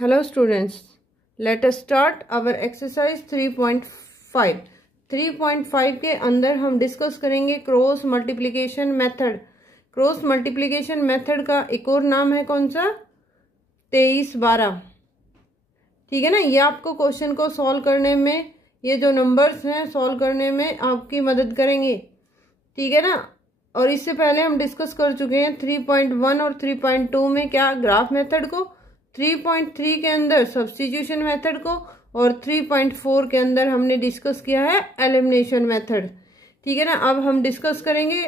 Hello students, let us start our exercise 3.5. 3.5 के अंदर हम डिस्कस करेंगे cross multiplication method. Cross multiplication method का एक और नाम है कौन सा? 23-12। ठीक है ना। ये आपको क्वेश्चन को सॉल्व करने में, ये जो नंबर्स हैं सॉल्व करने में आपकी मदद करेंगे। ठीक है ना। और इससे पहले हम डिस्कस कर चुके हैं 3.1 और 3.2 में क्या, ग्राफ मेथड को, 3.3 के अंदर सब्स्टिट्यूशन मेथड को, और 3.4 के अंदर हमने डिस्कस किया है एलिमिनेशन मेथड। ठीक है ना। अब हम डिस्कस करेंगे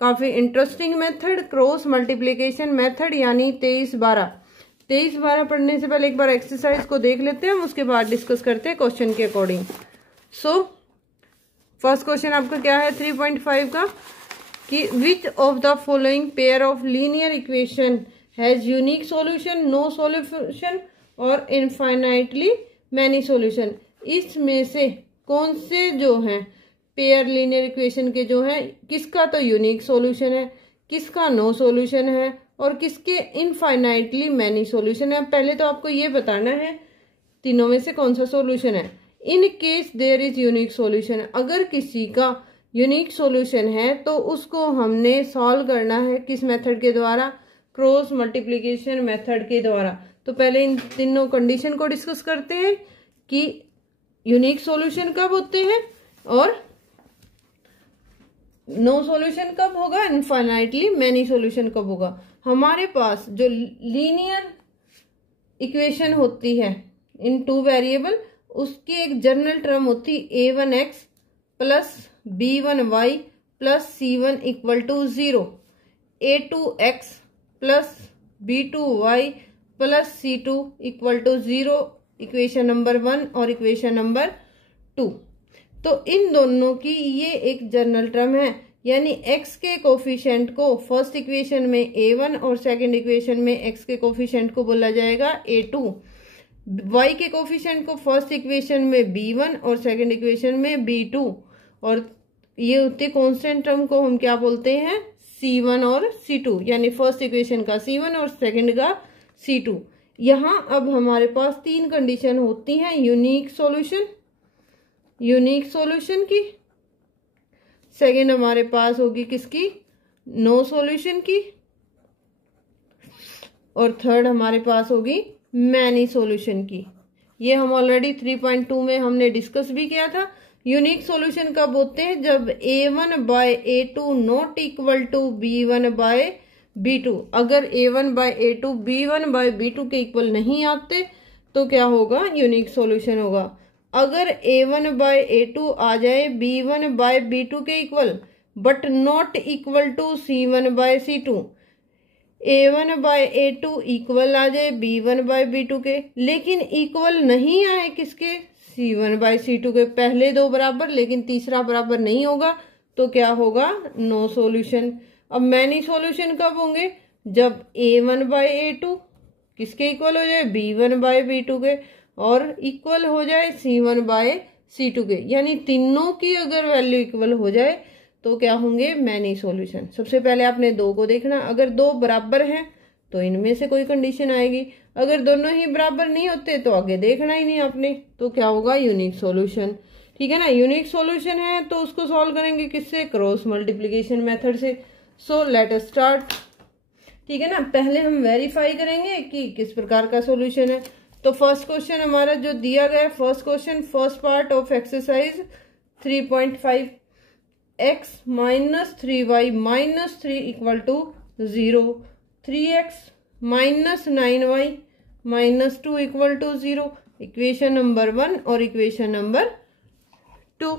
काफी interesting method, cross multiplication method, यानी 23-12। 23-12 पढ़ने से पहले एक बार एक्सरसाइज को देख लेते हैं, हम उसके बाद डिस्कस करते हैं क्वेश्चन के अकॉर्डिंग। सो फर्स्ट क्वेश्चन आपका क्या है 3.5 का, कि which of the following pair of linear equation has unique solution, no solution और इनफाइनाइटली मैनी सॉल्यूशन। इसमें से कौन से जो हैं पेयर लीनियर इक्वेशन के जो हैं, किसका तो यूनिक सॉल्यूशन है, किसका नो सॉल्यूशन है और किसके इनफाइनाइटली मैनी सॉल्यूशन है। पहले तो आपको ये बताना है तीनों में से कौन सा सॉल्यूशन है। In case there is unique solution, अगर किसी का यूनिक सॉल्यूशन है तो उसको हमने सॉल्व करना है किस मेथड के द्वारा, क्रॉस मल्टीप्लिकेशन मेथड के द्वारा। तो पहले इन तीनों कंडीशन को डिस्कस करते हैं कि यूनिक सॉल्यूशन कब होते हैं और नो सॉल्यूशन कब होगा, इनफाइनाइटली मैनी सॉल्यूशन कब होगा। हमारे पास जो लीनियर इक्वेशन होती है इन टू वेरिएबल, उसकी एक जनरल टर्म होती है a1x plus b1y plus c1 equal to 0, a2x plus b2y plus c2 equal to 0, equation number 1 और इक्वेशन नंबर 2। तो इन दोनों की ये एक जनरल टर्म है, यानी x के कोफिशिएंट को फर्स्ट इक्वेशन में a1 और सेकंड इक्वेशन में x के कोफिशिएंट को बोला जाएगा a2, y के कोफिशिएंट को फर्स्ट इक्वेशन में b1 और सेकंड इक्वेशन में b2, और ये होते कांस्टेंट टर्म को हम क्या बोलते हैं, c1 और c2, यानी फर्स्ट इक्वेशन का c1 और सेकंड का c2। यहाँ अब हमारे पास तीन कंडीशन होती हैं यूनिक सॉल्यूशन की, सेकंड हमारे पास होगी किसकी, नो सॉल्यूशन की, और थर्ड हमारे पास होगी मैनी सॉल्यूशन की। ये हम ऑलरेडी 3.2 में हमने डिस्कस भी किया था। यूनिक सॉल्यूशन कब होते हैं, जब a1 by a2 not equal to b1 by b2। अगर a1 by a2 b1 by b2 के इक्वल नहीं आते तो क्या होगा, यूनिक सॉल्यूशन होगा। अगर a1 बाय a2 आ जाए b1 बाय b2 के equal but not equal to c1 by c2, a1 by a2 equal आ जाए b1 बाय b2 के, लेकिन इक्वल नहीं आए किसके, c1 बाय c2 के, पहले दो बराबर लेकिन तीसरा बराबर नहीं होगा, तो क्या होगा, नो सॉल्यूशन। अब मैनी सॉल्यूशन कब होंगे, जब a1 बाय a2 किसके इक्वल हो जाए, b1 बाय b2 के, और इक्वल हो जाए c1 बाय c2 के, यानी तीनों की अगर वैल्यू इक्वल हो जाए तो क्या होंगे, मैनी सॉल्यूशन। सबसे पहले आपने दो को देखना, अगर दो बराबर हैं तो इनमें से कोई कंडीशन आएगी, अगर दोनों ही बराबर नहीं होते तो आगे देखना ही नहीं आपने, तो क्या होगा, यूनिक सॉल्यूशन। ठीक है ना। यूनिक सॉल्यूशन है तो उसको सॉल्व करेंगे किससे, क्रॉस मल्टीप्लिकेशन मेथड से। So let us start. ठीक है ना। पहले हम वेरीफाई करेंगे कि किस प्रकार का सॉल्यूशन है। तो फर्स्ट क्वेश्चन हमारा जो दिया गया है, first question, first part of exercise 3.5, x minus 3y minus 3 equal to 0, 3x minus 9y minus 2 equal to 0, equation number 1 और इक्वेशन नंबर 2।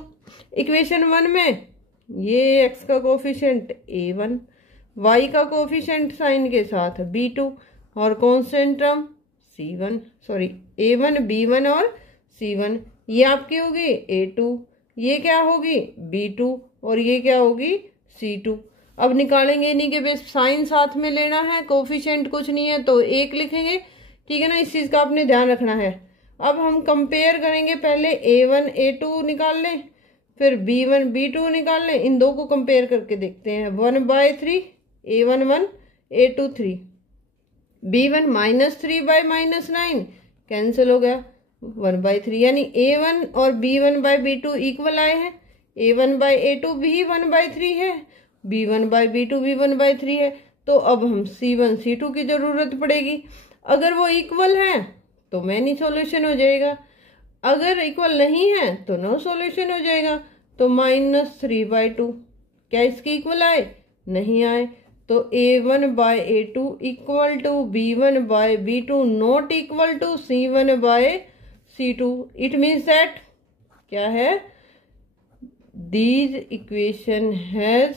इक्वेशन 1 में ये x का कोफिशिएंट a1, y का कोफिशिएंट साइन के साथ b2 और कांस्टेंट टर्म a1 b1 और c1, ये आपकी होगी a2, ये क्या होगी b2 और ये क्या होगी c2। अब निकालेंगे इन्हीं के बेस, साइन साथ में लेना है, कोफिशिएंट कुछ नहीं है तो 1 लिखेंगे। ठीक है ना। इस चीज का आपने ध्यान रखना है। अब हम कंपेयर करेंगे, पहले a1 a2 निकाल लें, फिर b1 b2 निकाल लें, इन दो को कंपेयर करके देखते हैं। 1/3 a1 1 a2 3, B1 -3/-9 कैंसिल हो गया, 1/3, यानी A1 और B1/B2 इक्वल आए हैं। A1/A2 भी 1/3 है, B1/B2 भी 1/3 है। तो अब हम C1 C2 की जरूरत पड़ेगी। अगर वो इक्वल है तो मैनी सॉल्यूशन हो जाएगा, अगर इक्वल नहीं है तो नो सॉल्यूशन हो जाएगा। तो -3/2 क्या इसके इक्वल आए? नहीं आए। तो A1/A2 equal to B1/B2 not equal to C1/C2। It means that क्या है? दीज इक्वेशन हैज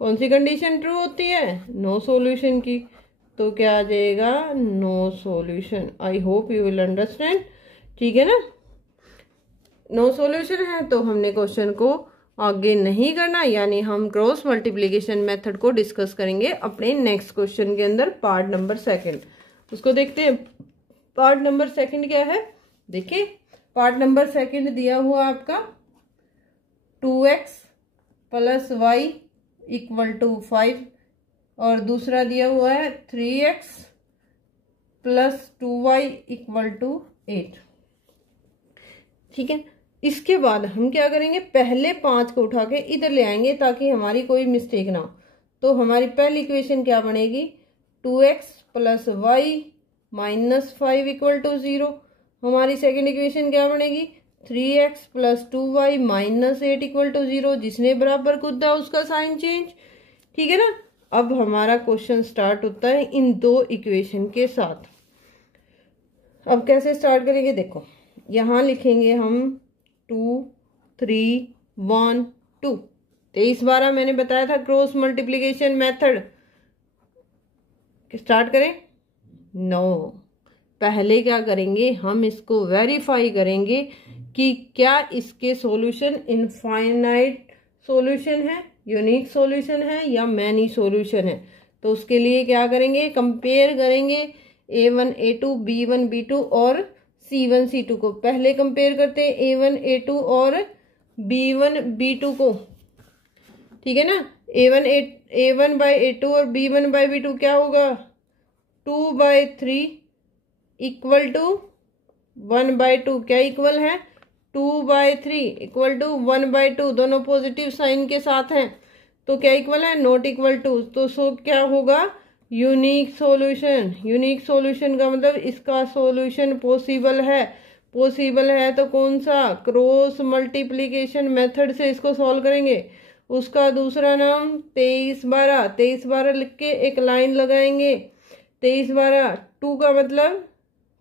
कौन सी कंडीशन ट्रू होती है? नो सॉल्यूशन की। तो क्या आ जाएगा? No solution. I hope you will understand. ठीक है ना? नो सॉल्यूशन है तो हमने क्वेश्चन को आगे नहीं करना, यानी हम क्रॉस मल्टीप्लिकेशन मेथड को डिस्कस करेंगे अपने नेक्स्ट क्वेश्चन के अंदर, पार्ट नंबर 2। उसको देखते हैं। पार्ट नंबर 2 क्या है? देखिए, पार्ट नंबर 2 दिया हुआ आपका 2x + y = 5 और दूसरा दिया हुआ है 3x + 2y = 8। ठीक है, इसके बाद हम क्या करेंगे? पहले 5 को उठा के इधर ले आएंगे ताकि हमारी कोई मिस्टेक ना हो। तो हमारी पहली इक्वेशन क्या बनेगी? 2x + y - 5 = 0। हमारी सेकंड इक्वेशन क्या बनेगी? 3x + 2y - 8 = 0। जिसने बराबर कूदा उसका साइन चेंज। ठीक है ना? अब हमारा क्वेश्चन स्टार्ट होता है इन दो इक्वेशन के साथ। अब कैसे स्टार्ट करेंगे? देखो, यहां लिखेंगे हम 2 3 1 2। 23/12 मैंने बताया था क्रॉस मल्टीप्लिकेशन मेथड। स्टार्ट करें? नो, पहले क्या करेंगे? हम इसको वेरीफाई करेंगे कि क्या इसके सॉल्यूशन इनफाइनाइट सॉल्यूशन है, यूनिक सॉल्यूशन है या मैनी सॉल्यूशन है। तो उसके लिए क्या करेंगे? कंपेयर करेंगे A1 A2 B1 B2 और C1 C2 को। पहले कंपेयर करते हैं A1 A2 और B1 B2 को। ठीक है ना? A1/A2 और B1/B2 क्या होगा? 2/3 = 1/2। क्या इक्वल है? 2/3 = 1/2। दोनों पॉजिटिव साइन के साथ हैं तो क्या इक्वल है? Not equal to. तो सो क्या होगा? Unique solution. यूनिक सॉल्यूशन का मतलब इसका सॉल्यूशन पॉसिबल है। पॉसिबल है तो कौन सा? क्रॉस मल्टीप्लिकेशन मेथड से इसको सॉल्व करेंगे। उसका दूसरा नाम 23/12। 23/12 लिख के एक लाइन लगाएंगे। 23/12 2 का मतलब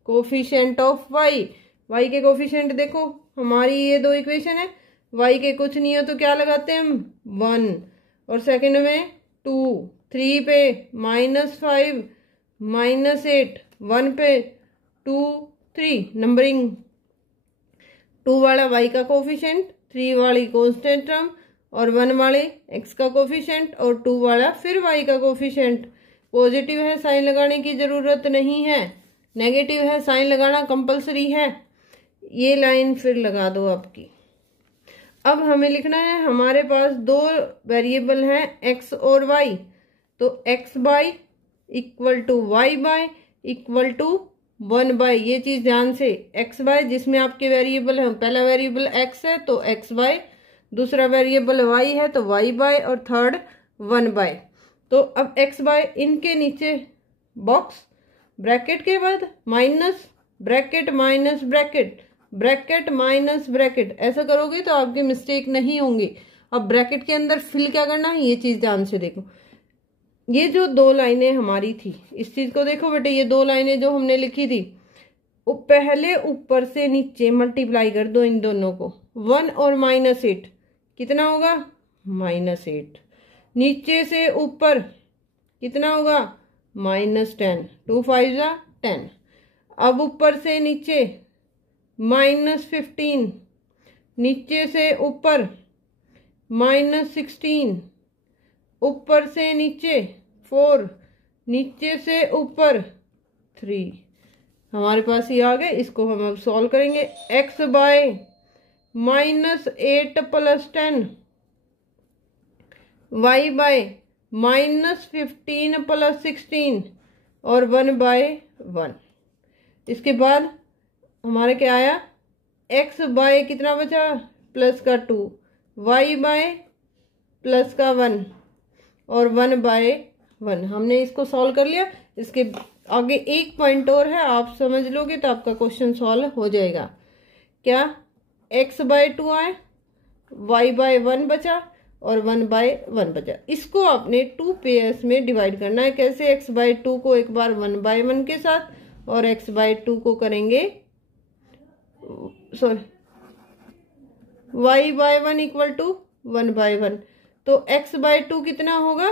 कोफिशिएंट ऑफ y। y के कोफिशिएंट देखो, हमारी ये दो इक्वेशन है। y के कुछ नहीं हो तो क्या लगाते हैं हम? 1। और सेकंड में 2, 3 पे -5 -8, 1 पे 2 3 नंबरिंग। 2 वाला y का कोफिशिएंट, 3 वाली कांस्टेंट टर्म और 1 वाले x का कोफिशिएंट और 2 वाला फिर y का कोफिशिएंट। पॉजिटिव है, साइन लगाने की जरूरत नहीं है। नेगेटिव है, साइन लगाना कंपलसरी है। ये लाइन फिर लगा दो आपकी। अब हमें लिखना है, हमारे पास दो वेरिएबल हैं x और y। तो x/y = y/y = 1/। ये चीज ध्यान से, x/y जिसमें आपके वेरिएबल है, पहला वेरिएबल x है तो x/y, दूसरा वेरिएबल y है तो y/y और थर्ड 1/। तो अब x/y इनके नीचे बॉक्स, ब्रैकेट के बाद minus bracket minus bracket, bracket minus bracket. ऐसा करोगे तो आपकी मिस्टेक नहीं होंगी। अब ब्रैकेट के अंदर फिल क्या करना है, ये चीज ध्यान से देखो। ये जो दो लाइनें हमारी थी, इस चीज को देखो बेटे, ये दो लाइनें जो हमने लिखी थी, वो पहले ऊपर से नीचे मल्टीप्लाई कर दो इन दोनों को। 1 और -8 कितना होगा? -8। नीचे से ऊपर कितना होगा? -10। 2 5 जा 10। अब ऊपर से नीचे -15, नीचे से ऊपर -16, ऊपर से नीचे 4, नीचे से ऊपर 3। हमारे पास ये आ गए। इसको हम अब सॉल्व करेंगे। x/-8 + 10 y बाय -15 + 16 और 1/1। इसके बाद हमारे क्या आया, x बाय कितना बचा, +2, y बाय +1 और 1/1। हमने इसको सॉल्व कर लिया। इसके आगे एक पॉइंट और है, आप समझ लोगे तो आपका क्वेश्चन सॉल्व हो जाएगा। क्या, x/2 आए, y/1 बचा और 1/1 बचा। इसको आपने 2 पेयर्स में डिवाइड करना है। कैसे, x/2 को एक बार 1/1 के साथ और x/2 को करेंगे, सॉरी, y/1 = 1/1। तो x/2 कितना होगा,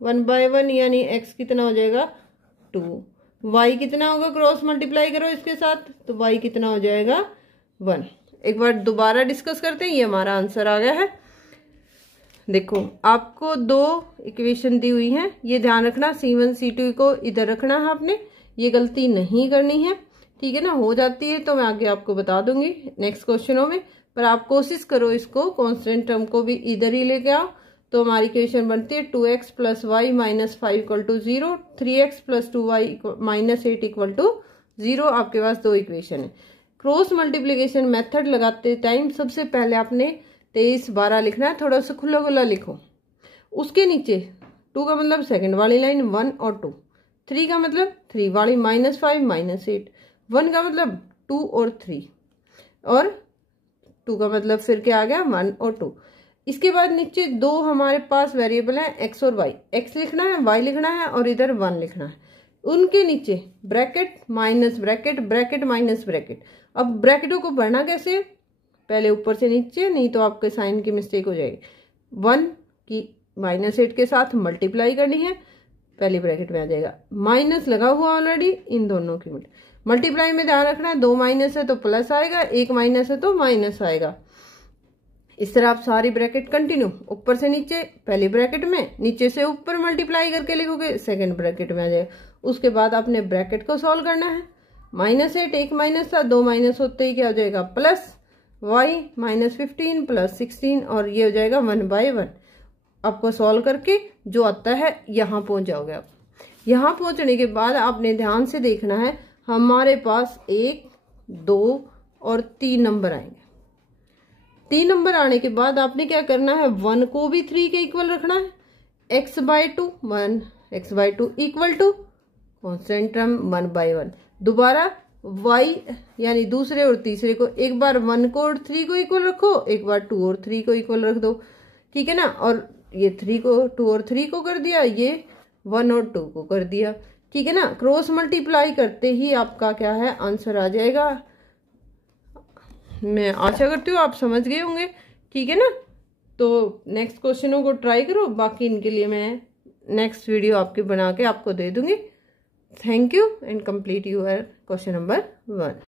1/1, यानी x कितना हो जाएगा 2। y कितना होगा, क्रॉस मल्टीप्लाई करो इसके साथ, तो y कितना हो जाएगा 1। एक बार दोबारा डिस्कस करते हैं। ये हमारा आंसर आ गया है। देखो, आपको 2 इक्वेशन दी हुई हैं, ये ध्यान रखना, C1 C2 को इधर रखना है आपने, ये गलती नहीं करनी है, ठीक है ना। हो जाती है तो मैं आगे आपको बता दूंगी नेक्स्ट क्वेश्चनों में, पर आप कोशिश करो इसको कांस्टेंट टर्म को भी इधर ही लेके आओ। तो हमारी इक्वेशन बनती है 2x + y - 5 = 0, 3x + 2y - 8 = 0। आपके पास 2 इक्वेशन है। क्रॉस मल्टीप्लीकेशन मेथड लगाते टाइम सबसे पहले आपने 23 12 लिखना है, थोड़ा सा खुला खुला लिखो। उसके नीचे 2 का मतलब सेकंड वाली लाइन 1 और 2, 3 का मतलब 3 वाली -5 - 8, 1 का मतलब 2 और 3, और 2 का मतलब फिर क्या आ गया 1 और 2। इसके बाद नीचे 2 हमारे पास वेरिएबल हैं, x और y। x लिखना है, y लिखना है और इधर 1 लिखना है। उनके नीचे bracket minus bracket, bracket minus bracket. अब ब्रैकेटों को भरना कैसे, पहले ऊपर से नीचे, नहीं तो आपके साइन की मिस्टेक हो जाएगी। 1 की -8 के साथ मल्टीप्लाई करनी है, पहली ब्रैकेट में आ जाएगा। माइनस लगा हुआ ऑलरेडी, इन दोनों की मल्टीप्लाई में ध्यान रखना है, 2 माइनस है तो प्लस आएगा, 1 माइनस है तो माइनस आएगा। इस तरह आप सारी ब्रैकेट कंटिन्यू, ऊपर से नीचे पहली ब्रैकेट में, नीचे से ऊपर मल्टीप्लाई करके लिखोगे, सेकंड ब्रैकेट में आ जाएगा। उसके बाद आपने ब्रैकेट को सॉल्व करना है। -8, 1 माइनस था, 2 माइनस होते ही क्या हो जाएगा प्लस y -15 + 16 और ये हो जाएगा 1/1। आपको सॉल्व करके जो आता है यहाँ पहुंच जाओगे आप। यहाँ पहुंचने के बाद आपने ध्यान से देखना है, हमारे पास 1 2 और 3 नंबर आएंगे। 3 नंबर आने के बाद आपने क्या करना है, 1 को भी 3 के इक्वल रखना है। x/2 1, x/2 = constant term 1/1। दोबारा y यानी दूसरे और तीसरे को, एक बार 1 को और 3 को इक्वल रखो, एक बार 2 और 3 को इक्वल रख दो, ठीक है ना। और ये 3 को 2 और 3 को कर दिया, ये 1 और 2 को कर दिया, ठीक है ना। क्रॉस मल्टीप्लाई करते ही आपका क्या है, आंसर आ जाएगा। मैं आशा करती हूँ आप समझ गए होंगे, ठीक है ना। तो नेक्स्ट क्वेश्चनों को ट्राई करो, बाकी इनके लिए मैं नेक्स्ट वीडियो आपके बना के आपको दे दूंगी। Thank you and complete your question number 1।